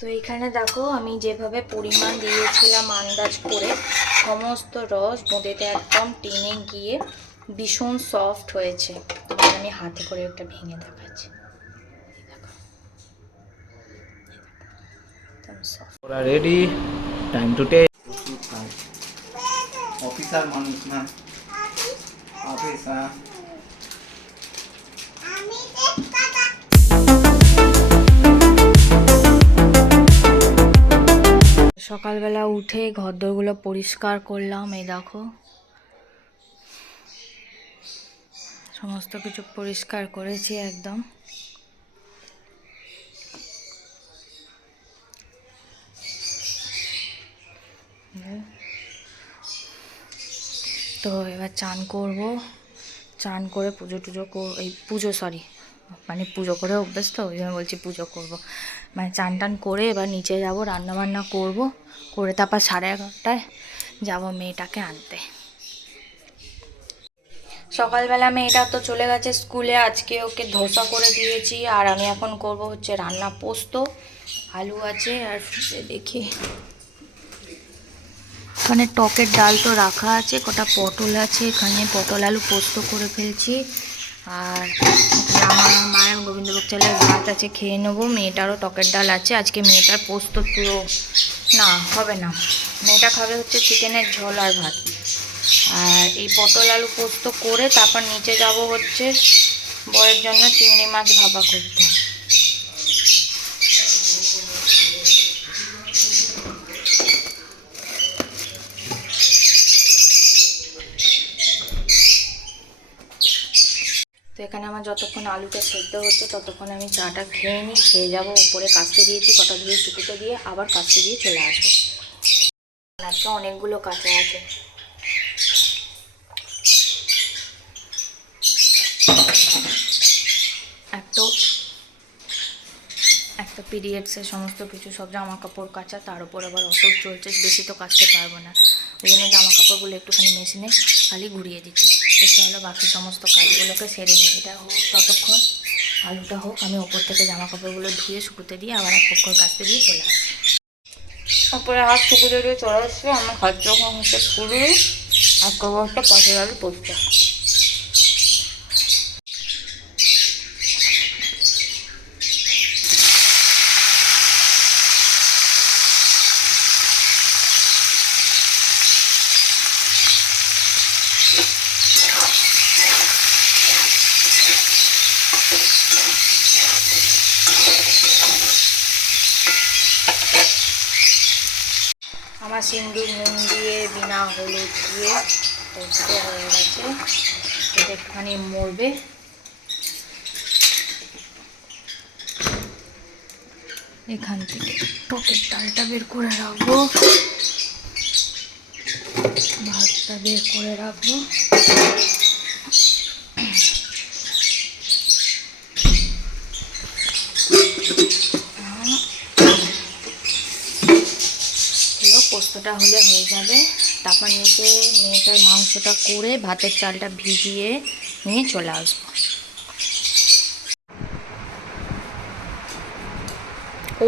তো এখানে দেখো আমি যেভাবে পরিমাণ দিয়েছিলাম আন্দাজ করে সমস্ত রস বোঁদেতে একদম টেনে গিয়ে ভীষণ সফট হয়েছে। তোমাকে আমি হাতে করে একটা ভেঙে দেখাচ্ছি। ওরা ready, time to test. Officer মানুষ না, অফিসার। সকালবেলা উঠে ঘরদোরগুলো পরিষ্কার করলাম। এই দেখো সমস্ত কিছু পরিষ্কার করেছি একদম। তো এবার চান করব, চান করে পুজো টুজো এই পুজো মানে পুজো করে অভ্যেস তো ওই জন্য বলছি পুজো করব। মানে চান টান করে এবার নিচে যাব, রান্নাবান্না করব, করে তারপর 11:30টায় যাব মেয়েটাকে আনতে। সকালবেলা মেয়েটা তো চলে গেছে স্কুলে, আজকে ওকে ধোসা করে দিয়েছি। আর আমি এখন করব হচ্ছে রান্না, পোস্ত, আলু আছে আর দেখি এখানে টকের ডাল তো রাখা আছে, কটা পটল আছে, এখানে পটল আলু পোস্ত করে ফেলছি। আর আমার মায়ের গোবিন্দভোগ চালের ভাত আছে, খেয়ে নেবো। মেয়েটারও টকের ডাল আছে, আজকে মেয়েটার পোস্ত পুরো না হবে না, মেয়েটা খাবে হচ্ছে চিকেনের ঝোল আর ভাত। আর এই পটল আলু পোস্ত করে তারপর নিচে যাব হচ্ছে বরের জন্য চিংড়ি মাছ ভাপা করতে। তো এখানে আমার যতক্ষণ আলুটা সেদ্ধ হচ্ছে ততক্ষণ আমি চাটা খেয়ে নিই, খেয়ে যাবো। উপরে কাচতে দিয়েছি, কটা ধুয়ে শুকুতে দিয়ে আবার কাচতে দিয়ে চলে আসবো। আজকে অনেকগুলো কাঁচা আছে। একটা পিরিয়ডসের সমস্ত কিছু সব জামা কাপড় কাচা, তার উপর আবার অসুখ চলছে, বেশি তো কাচতে পারবো না। ওই জন্য জামা কাপড়গুলো একটুখানি মেশিনে খালি ঘুরিয়ে দিচ্ছি। তো চলো বাকি সমস্ত কাজগুলোকে সেরে নিই। এটা হোক ততক্ষণ, আলুটা হোক, আমি ওপর থেকে জামা কাপড়গুলো ধুয়ে শুকুতে দিয়ে আবার এক পক্ষ কাচতে দিয়ে চলে আসি। ওপরে হাত শুকুতে দিয়ে চলে আসছে। আমার হাত যখন হচ্ছে ফুলে আর কবরটা পচে গেল পড়তে। আমার সিন্দুর নুন দিয়ে বিনা হলুদ দিয়ে পোস্ত হয়ে গেছে, এটা একটুখানি মরবে। এখান থেকে টকের ডালটা বের করে রাখবো, ভাতটা বের করে রাখবো। পোস্তটা হলে হয়ে যাবে। তারপর নিচে মেয়েটার মাংসটা করে ভাতের চালটা ভিজিয়ে নিয়ে চলে আসবো।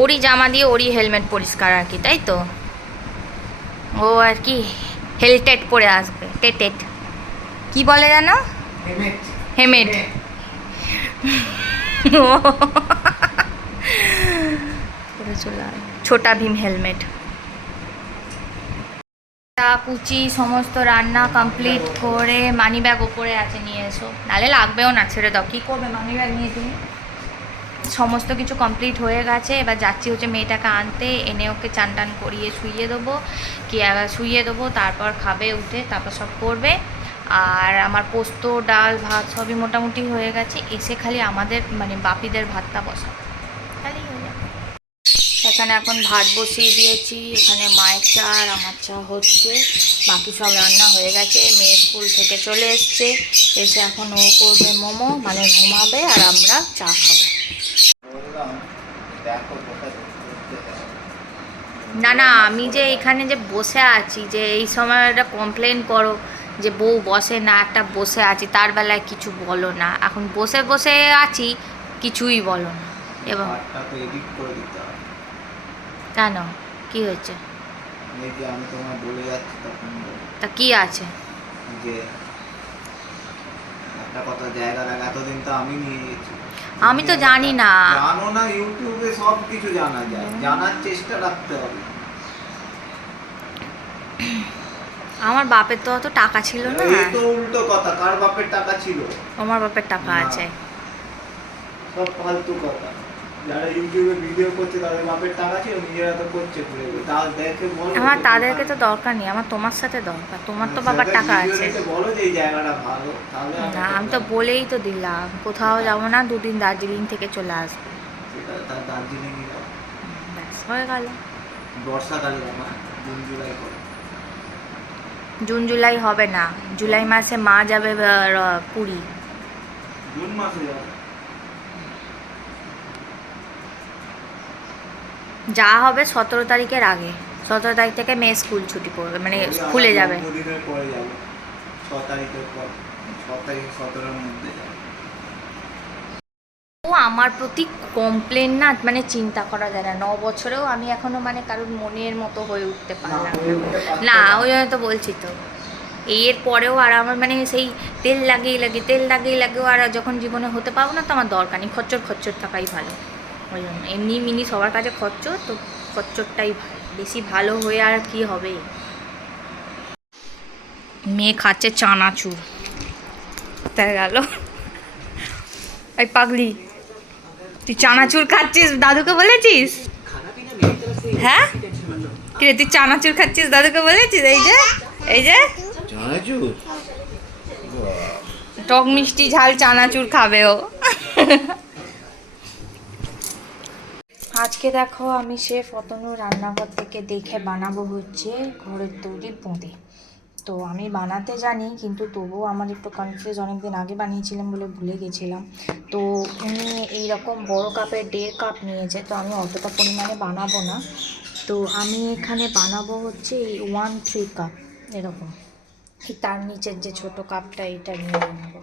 ওরই জামা দিয়ে ওরই হেলমেট পরিষ্কার আর কি, তাই তো? ও আর কি হেলটেট পরে আসবে, টেটেট কি বলে জানো, হেমেট। পরে চলে ছোটা ভীম হেলমেট। কুচি সমস্ত রান্না কমপ্লিট করে মানি ব্যাগ ওপরে আছে, নিয়ে এসো, নালে লাগবেও না, ছেড়ে দাও, কী করবে মানি ব্যাগ নিয়ে তুমি। সমস্ত কিছু কমপ্লিট হয়ে গেছে, এবার যাচ্ছি হচ্ছে মেয়েটাকে আনতে, এনে ওকে চান টান করিয়ে শুইয়ে দেবো, শুইয়ে দেবো, তারপর খাবে উঠে, তারপর সব করবে। আর আমার পোস্ত ডাল ভাত সবই মোটামুটি হয়ে গেছে, এসে খালি আমাদের মানে বাপিদের ভাতটা বসা খালি হয়ে যাবে। এখানে এখন ভাত বসিয়ে দিয়েছি, এখানে মায়ের চা আর আমার চা হচ্ছে, বাকি সব রান্না হয়ে গেছে। মেয়ে স্কুল থেকে চলে এসছে, এসে এখন ও করবে মোমো, মানে ঘুমাবে, আর আমরা চা খাবো। না না, আমি যে এখানে যে বসে আছি, যে এই সময় একটা কমপ্লেন করো যে বউ বসে না, একটা বসে আছি, তার বেলায় কিছু বলো না। এখন বসে বসে আছি, কিছুই বলো না। এবং কেন, কি হয়েছে? এই যে আমি তোমায় বলে যাচ্ছি তখন তা কি আছে? যে একটা কথা, জায়গা রাখ, এতদিন তো আমি নিয়ে গেছি। আমি তো জানি না। জানো না, ইউটিউবে সব কিছু জানা যায়, জানার চেষ্টা রাখতে হবে। আমার বাপের তো অত টাকা ছিল না। এই তো উল্টো কথা, কার বাপের টাকা ছিল? আমার বাপের টাকা না। আছে। সব ফালতু কথা। যারা ইউটিউবে ভিডিও করছে তাদের বাপের টাকা ছিল, নিজেরা তো করছে ঘুরে ঘুরে। তাও দেখে বলো। আমার তাদেরকে তো দরকার নেই, আমার তোমার সাথে দরকার। তোমার তো বাবার টাকা আছে। বলো যে এই জায়গাটা ভালো, তাহলে না, আমি তো বলেই তো দিলাম কোথাও যাবো না, 2 দিন দার্জিলিং থেকে চলে আসবো। সেটা তার দার্জিলিং যাও, ব্যাস হয়ে গেল। বর্ষাকালে যাবো, জুন জুলাই করে। জুন জুলাই হবে না, জুলাই মাসে মা যাবে পুরী। জুন মাসে যাবো। যা হবে 17 তারিখের আগে। 17 তারিখ থেকে মেয়ে স্কুল ছুটি পড়বে, মানে খুলে যাবে। জন্মদিনের পরে যাবো, 6 তারিখের পর, 6 তারিখ 17-র মধ্যে যাবো। ও আমার প্রতি কমপ্লেন না, মানে চিন্তা করা যায় না। 9 বছরেও আমি এখনো মানে কারোর মনের মতো হয়ে উঠতে পারলাম না। ওই জন্য তো বলছি তো, এর পরেও আর আমার মানে সেই তেল লাগিয়েও আর যখন জীবনে হতে পারবো না, তো আমার দরকার নেই। খচ্চর থাকাই ভালো। ওই জন্য এমনি মিনি সবার কাছে খচ্চর, তো খচ্চরটাই বেশি ভালো হয়ে আর কি হবে। মেয়ে খাচ্ছে চানাচুর, তাই গেল। এই পাগলি, তুই চানাচুর খাচ্ছিস, দাদুকে বলেছিস? হ্যাঁ, কিরে তুই চানাচুর খাচ্ছিস, দাদুকে বলেছিস? এই যে চানাচুর, টক মিষ্টি ঝাল চানাচুর খাবে ও। আজকে দেখো আমি শেফ অতনু রান্নাঘর থেকে দেখে বানাবো হচ্ছে ঘরের তৈরি বোঁদে। তো আমি বানাতে জানি, কিন্তু তবুও আমার একটু কনফিউজ, অনেকদিন আগে বানিয়েছিলাম বলে ভুলে গেছিলাম। তো উনি এইরকম বড় কাপের 1.5 কাপ নিয়েছে, তো আমি অতটা পরিমাণে বানাবো না। তো আমি এখানে বানাবো হচ্ছে এই 1/3 কাপ এরকম। তার নিচের যে ছোট কাপটা, এটা নিয়ে বানাবো।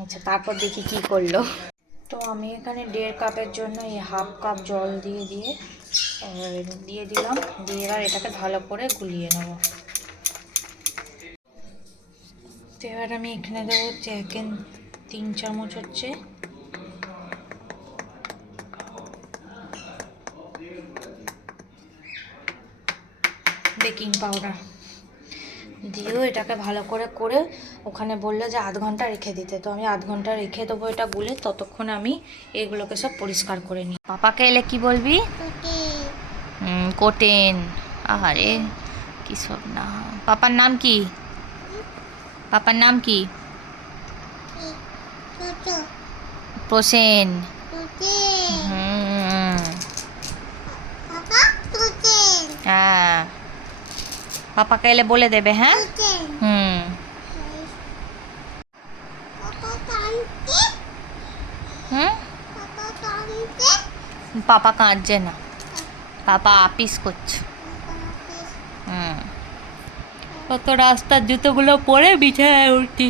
আচ্ছা, তারপর দেখি কি করলো। তো আমি এখানে 1.5 কাপের জন্য এই 1/2 কাপ জল দিয়ে দিলাম। দিয়ে এবার এটাকে ভালো করে গুলিয়ে নেব। তো এবার আমি এখানে দেবো হচ্ছে 3 চামচ হচ্ছে বেকিং পাউডার, দিয়েও এটাকে ভালো করে ওখানে বললো যে 1/2 ঘন্টা রেখে দিতে। তো আমি 1/2 ঘন্টা রেখে দেবো এটা গুলে। ততক্ষণ আমি এগুলোকে সব পরিষ্কার করে নিই। পাপাকে এলে কি বলবি? কোটেন। আহারে কি সব না। পাপার নাম কি? প্রসেন। হ্যাঁ, পাপাকে এলে বলে দেবে। হ্যাঁ, পাপা কাঁদছে না, পাপা আপিস করছে। কত রাস্তার জুতোগুলো পরে বিছানায় উঠছি।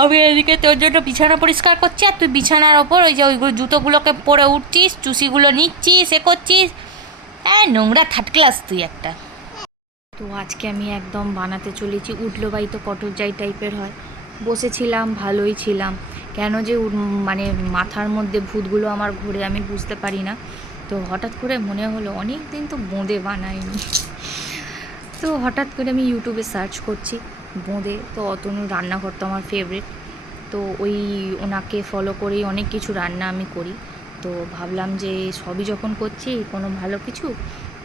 আমি এদিকে তোর জন্য বিছানা পরিষ্কার করছি, আর তুই বিছানার ওপর ওই যে ওইগুলো জুতোগুলোকে পরে উঠছিস, চুষিগুলো নিচ্ছিস, করছিস। হ্যাঁ, নোংরা থার্ড ক্লাস তুই একটা। তো আজকে আমি একদম বানাতে চলেছি। উঠলো বাই তো পটল যাই টাইপের হয়। বসেছিলাম, ভালোই ছিলাম। কেন যে মানে মাথার মধ্যে ভূতগুলো আমার ঘুরে, আমি বুঝতে পারি না। তো হঠাৎ করে মনে হলো অনেক দিন তো বোঁদে বানাইনি। তো হঠাৎ করে আমি ইউটিউবে সার্চ করছি বোঁদে। তো অতনুর রান্নাঘর তো আমার ফেভারিট। তো ওনাকে ফলো করেই অনেক কিছু রান্না আমি করি। তো ভাবলাম যে সবই যখন করছি কোনো ভালো কিছু,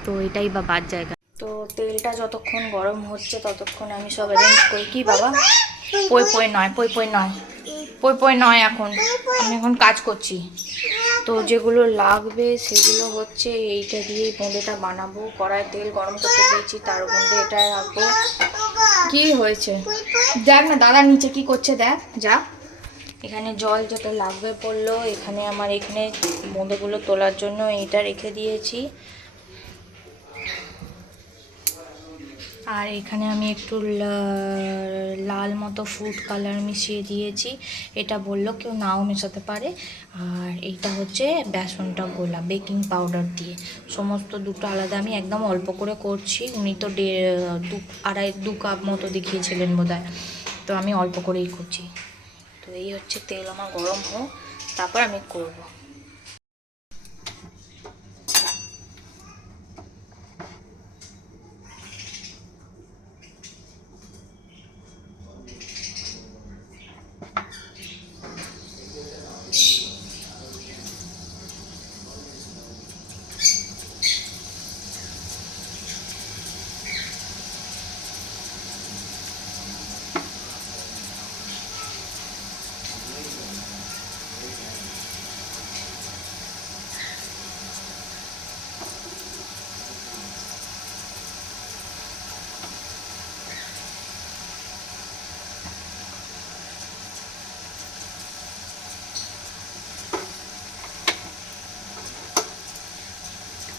তো এটাই বা বাদ জায়গা। তো তেলটা যতক্ষণ গরম হচ্ছে ততক্ষণ আমি সব অ্যারেঞ্জ করি। কি বাবা? পই নয়, এখন আমি এখন কাজ করছি। তো যেগুলো লাগবে সেগুলো হচ্ছে এইটা দিয়েই বোঁদেটা বানাবো। কড়াই তেল গরম করতে দিয়েছি, তার মধ্যে এটা রাখবো। কি হয়েছে দেখ না, দাদা নিচে কি করছে দেখ, যা। এখানে জল যেটা লাগবে পড়লো। এখানে বোঁদেগুলো তোলার জন্য এইটা রেখে দিয়েছি। আর এখানে আমি একটু লাল মতো ফুড কালার মিশিয়ে দিয়েছি। এটা বললো কেউ নাও মেশাতে পারে। আর এইটা হচ্ছে বেসনটা গোলা বেকিং পাউডার দিয়ে। সমস্ত দুটো আলাদা, আমি একদম অল্প করে করছি। উনি তো দু কাপ মতো দেখিয়েছিলেন বোধহয়, তো আমি অল্প করেই করছি। তো এই হচ্ছে, তেল আমার গরম হোক, তারপর আমি করবো।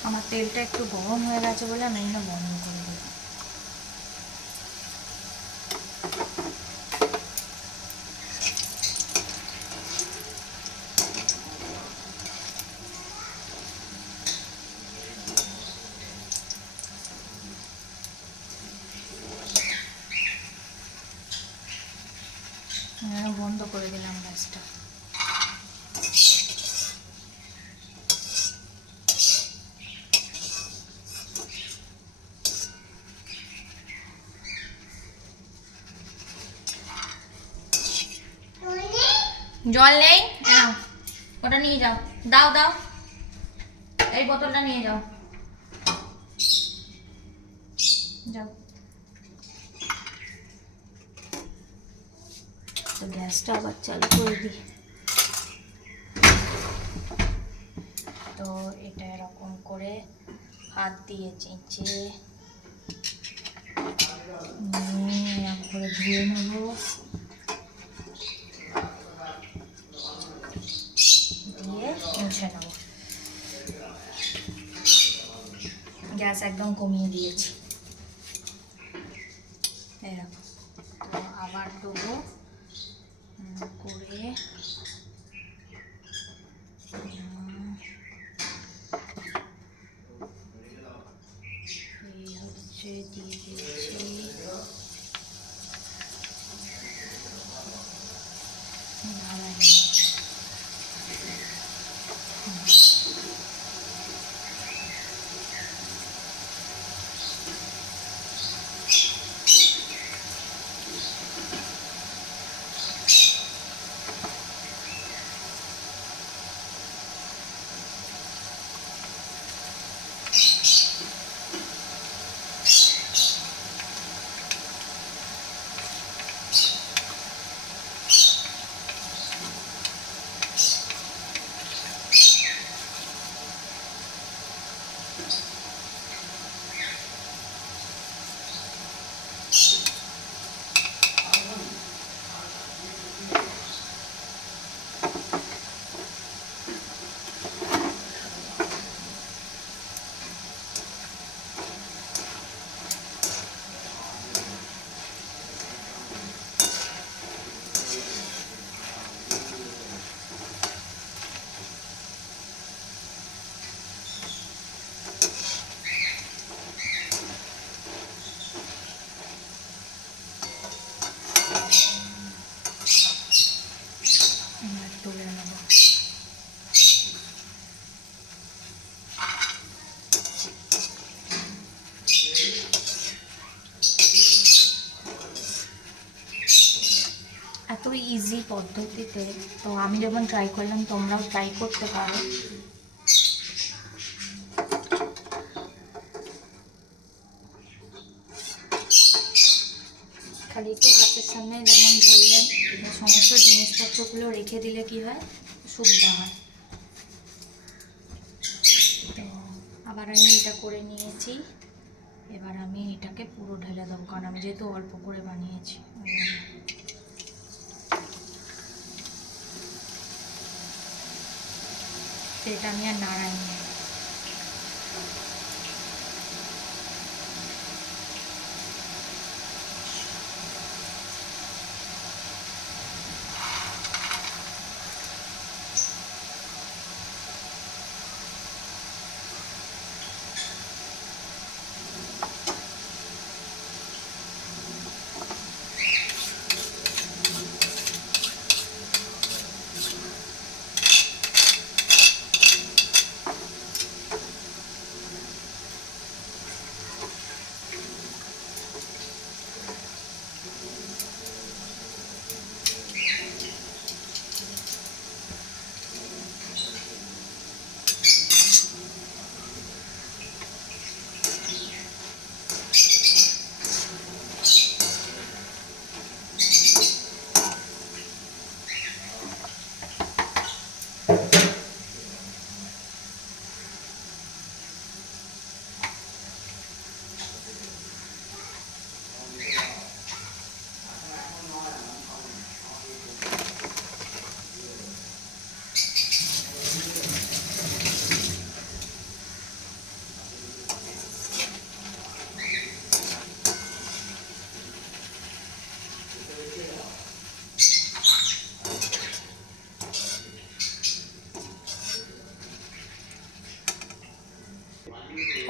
আমার তেলটা একটু গরম হয়ে গেছে বলে আমি এটা বন্ধ করে দেবো। বন্ধ করে দিলাম গ্যাসটা। জল নেই, নাও ওটা নিয়ে যাও, দাও দাও, এই বোতলটা নিয়ে যাও, যাও। তো গ্যাসটা আবার চালু করে দিই। তো এটা এরকম করে হাত দিয়ে চেঁচে এরকম করে ধুয়ে নেবো, দিয়ে মুছে নেবো। গ্যাস একদম কমিয়ে দিয়েছি এরকম। তো আবার দেবো করে এই হচ্ছে দিয়ে দিয়েছি। তুলে নেব। এত ইজি পদ্ধতিতে, তো আমি যখন ট্রাই করলাম তোমরাও ট্রাই করতে পারো। খালি একটু হাতের সামনে যেমন বললেন সমস্ত জিনিসপত্রগুলো রেখে দিলে কি হয়, সুবিধা হয়। তো আবার আমি এটা করে নিয়েছি, এবার আমি এটাকে পুরো ঢেলে দেবো, কারণ আমি যেহেতু অল্প করে বানিয়েছি। তো এটা আমি আর নাড়াইনি।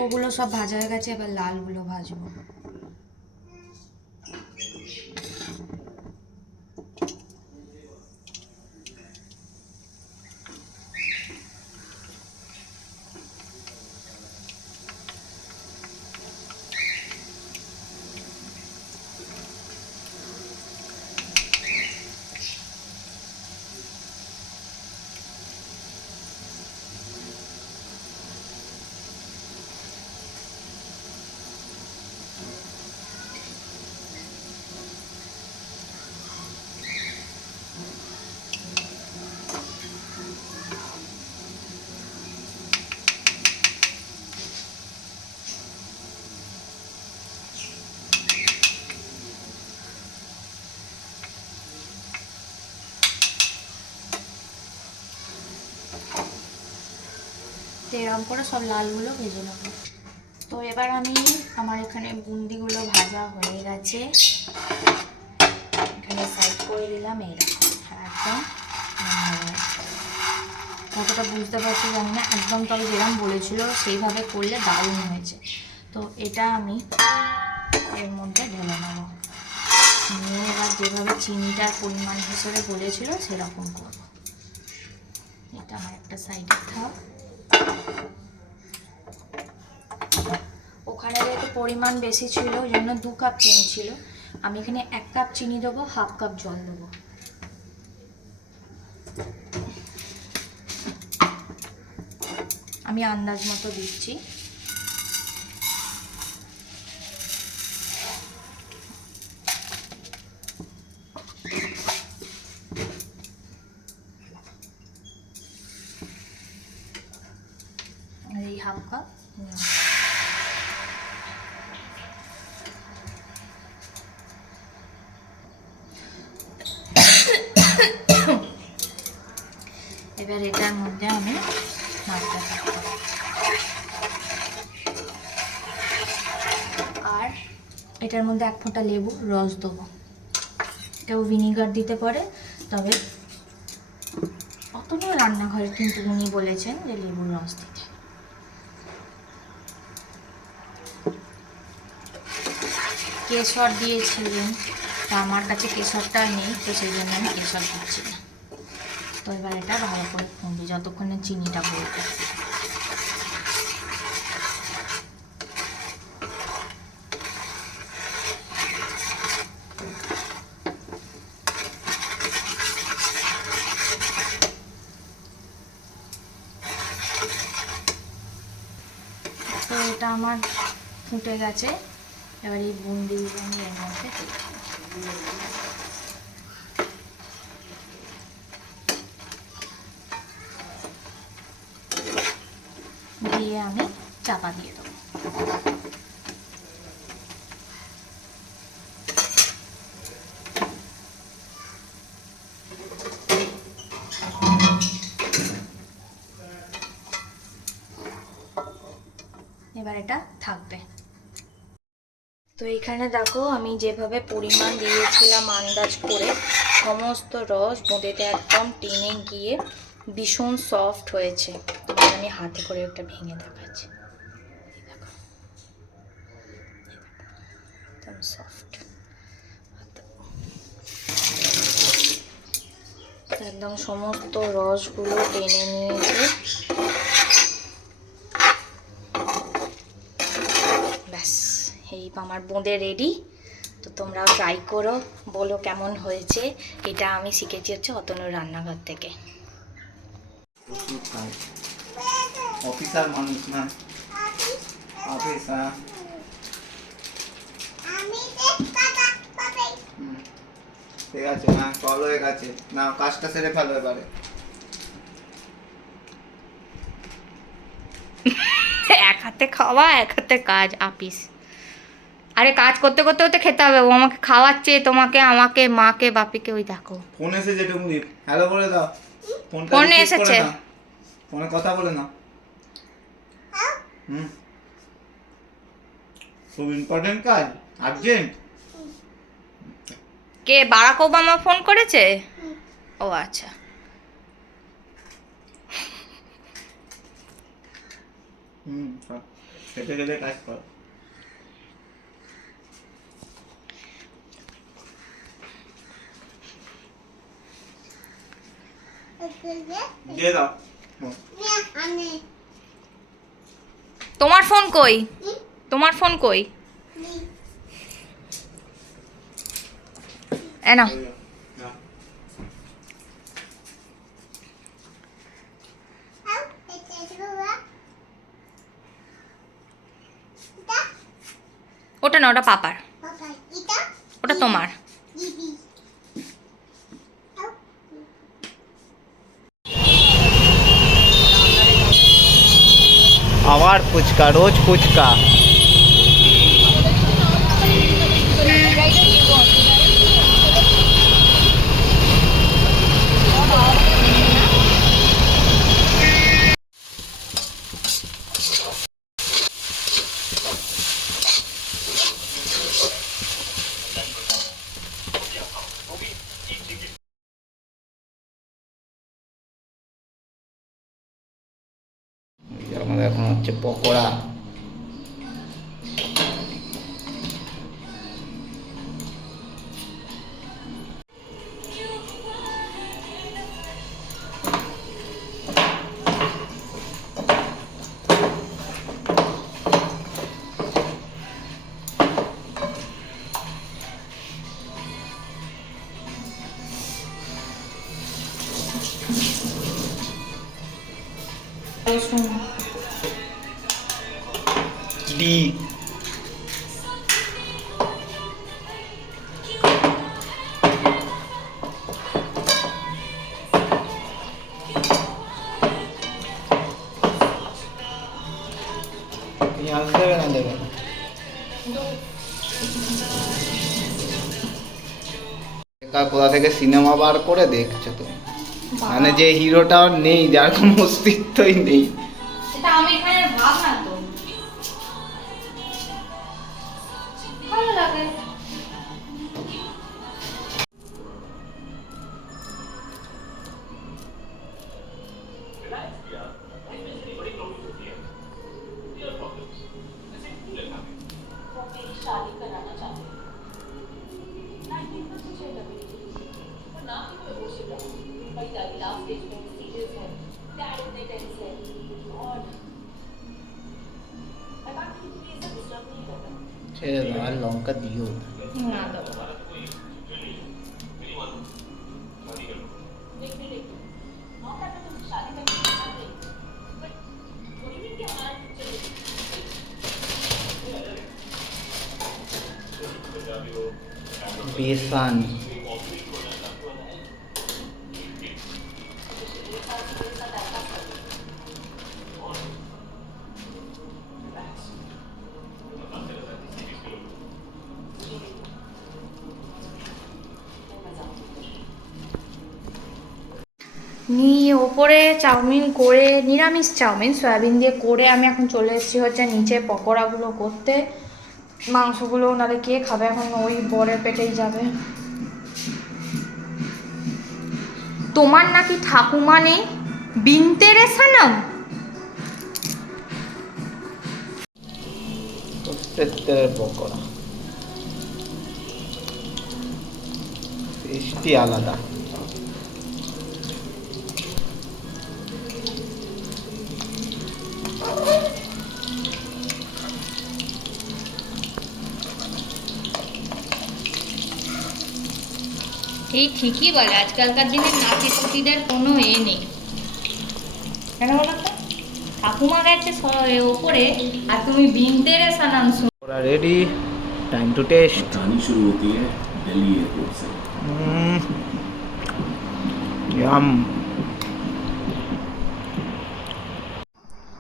ওগুলো সব ভাজা হয়ে গেছে, এবার লালগুলো ভাজবো। তো এরকম করে সব লালগুলো ভেজে নেবো। তো এবার আমি আমার এখানে বুন্দিগুলো ভাজা হয়ে গেছে, এখানে সাইড করে দিলাম। এইরকম একদম কতটা বুঝতে পারছি জানি না একদম, তবে যেরকম বলেছিল সেইভাবে করলে দারুণ হয়েছে। তো এটা আমি এর মধ্যে ঢেলে নেব, নিয়ে এবার যেভাবে চিনিটার পরিমাণ হিসেবে বলেছিল সেরকম করব। এটা আমার একটা সাইডে থাক। ওখানে যেহেতু পরিমাণ বেশি ছিল ওই জন্য 2 কাপ চিনি ছিল, আমি এখানে 1 কাপ চিনি দেবো, 1/2 কাপ জল দেবো। আমি আন্দাজ মতো দিচ্ছি। আর এই 1/2 কাপ এবার এটার মধ্যে আমি নাড়তে থাকবো। আর এটার মধ্যে 1 ফোঁটা লেবু রস দেবো। কেউ ভিনিগার দিতে পারে, তবে অতটা রান্নাঘরে কিন্তু উনি বলেছেন যে লেবুর রস দিতে। কেশর দিয়েছিলেন, তা আমার কাছে কেশরটা নেই, তো সেই জন্য আমি কেশর দিচ্ছি না। তো এবার এটা ভালো করে ফুটবে যতক্ষণে চিনিটা গলবে। তো এটা আমার ফুটে গেছে, এবার এই বুন্দিগুলো আমি এর মধ্যে দিয়ে আমি চাপা দিয়ে দেবো। এবার এটা থাকবে। তো এখানে দেখো আমি যেভাবে পরিমাণ দিয়েছিলাম আন্দাজ করে, সমস্ত রস বোঁদেতে একদম টেনে গিয়ে ভীষণ সফট হয়েছে। তোমার আমি হাতে করে একটা ভেঙে দেখাচ্ছি, দেখো একদম সফট, একদম সমস্ত রসগুলো টেনে নিয়েছে। ব্যাস, এই আমার বোঁদে রেডি। তো তোমরাও ট্রাই করো, বলো কেমন হয়েছে। এটা আমি শিখেছি হচ্ছে অতনুর রান্নাঘর থেকে। অফিসার মানুষ না, অফিসার। ঠিক আছে, না কল হয়ে গেছে, না কাজটা সেরে ফেলো এবারে। এক হাতে খাওয়া, এক হাতে কাজ, আপিস। আরে কাজ করতে করতে করতে খেতে হবে। ও আমাকে খাওয়াচ্ছে, তোমাকে, আমাকে, মাকে, বাপিকে। ওই দেখো ফোন এসেছে, টুকুনি হ্যালো বলে দাও। ফোন এসেছে, ফোনে কথা বলে না। খুব ইম্পর্টেন্ট কাজ, আর্জেন্ট। কে? বারাক ওবামা ফোন করেছে? ও আচ্ছা। খেতে খেতে কাজ কর। দিয়ে দাও। তোমার ফোন কই? তোমার ফোন কই? এ নাও। ওটা না, ওটা পাপার, ওটা তোমার। আবার ফুচকা, রোজ ফুচকা। আমাদের এখন হচ্ছে পকোড়া। ডি পেঁয়াজ দেবে না দেবে? কোথা থেকে সিনেমা বার করে দেখছো তুমি? মানে যে হিরোটা নেই, যার কোনো অস্তিত্বই নেই। এটা আমি এখানে ভাব না তো, ভালো লাগে। ছেড়ে দাও, আর লঙ্কা দিও না দেবো। বেসান। নিয়ে ওপরে চাউমিন করে, নিরামিষ চাউমিন সয়াবিন দিয়ে করে আমি এখন চলে এসেছি হচ্ছে নিচে পকোড়াগুলো করতে। মাংসগুলো নাহলে কে খাবে, এখন ওই বরের পেটেই যাবে। তোমার নাকি ঠাকুমা নেই? বিনতে রে সানাম। তেলের পকোড়া টেস্টি আলাদা। এই ঠিকই বলে, আজকালকার দিনে নাতি পুতিদের কোনো নেই, কেন বলো তো? ঠাকুমা গেছে ওপরে আর তুমি বিনতে রে সানাম। पूरा रेडी, टाइम टू टेस्ट। कहानी शुरू होती है दिल्ली एयरपोर्ट से। यम।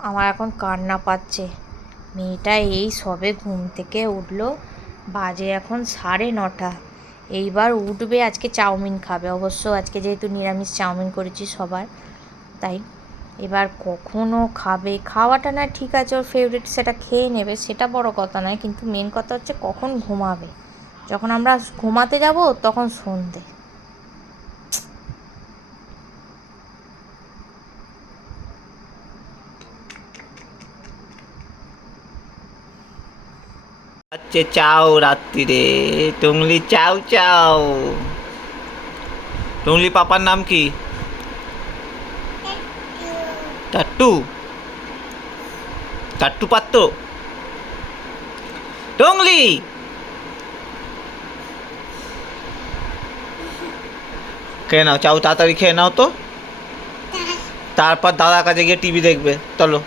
আমার এখন কান্না পাচ্ছে। মেয়েটা এই সবে ঘুম থেকে উঠলো, বাজে এখন 9:30। এইবার উঠবে, আজকে চাউমিন খাবে। অবশ্য আজকে যেহেতু নিরামিষ চাউমিন করেছি সবার, তাই এবার কখনো খাবে। খাওয়াটা না ঠিক আছে, ওর ফেভারিট, সেটা খেয়ে নেবে, সেটা বড় কথা নয়, কিন্তু মেন কথা হচ্ছে কখন ঘুমাবে। যখন আমরা ঘুমাতে যাব তখন সন্ধে। আচ্ছা চাও রাত্রিরে টুংলি চাও চাও। টুংলি পাপার নাম কি? টাট্টু। টাট্টু পাত্র। টুংলি খেয়ে নাও চাও, তাড়াতাড়ি খেয়ে নাও তো, তারপর দাদার কাছে গিয়ে টিভি দেখবে। চলো।